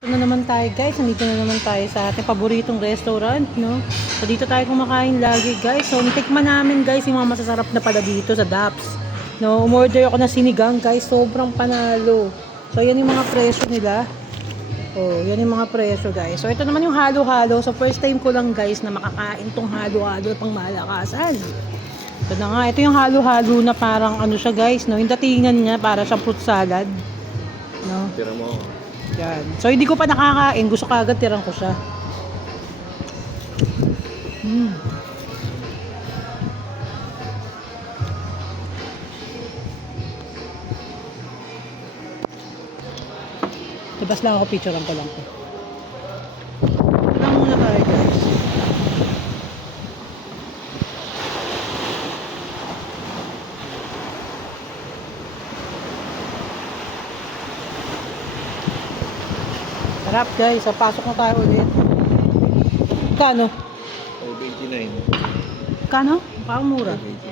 Ito na naman tayo guys, nandito na naman tayo sa ating paboritong restaurant, no? So dito tayo kumakain lagi guys. So tikman namin guys yung mga masasarap na pala dito sa Daps. No, umorder ako ng sinigang guys, sobrang panalo. So yan yung mga presyo nila. Oh, yan yung mga presyo guys. So ito naman yung halo-halo. So first time ko lang guys na makakain tong halo-halo pang malakasan. Ito na nga, ito yung halo-halo na parang ano siya guys, no? Yung datingan niya para sa fruit salad. No? Tira mo. Yan. So hindi ko pa nakakain, gusto ko agad tirang ko siya. Labas lang ako, picturean ko lang po. Ito lang muna tayo guys. Sarap guys, so pasok na tayo ulit. Kano? 589. Kano? Parang mura. 589.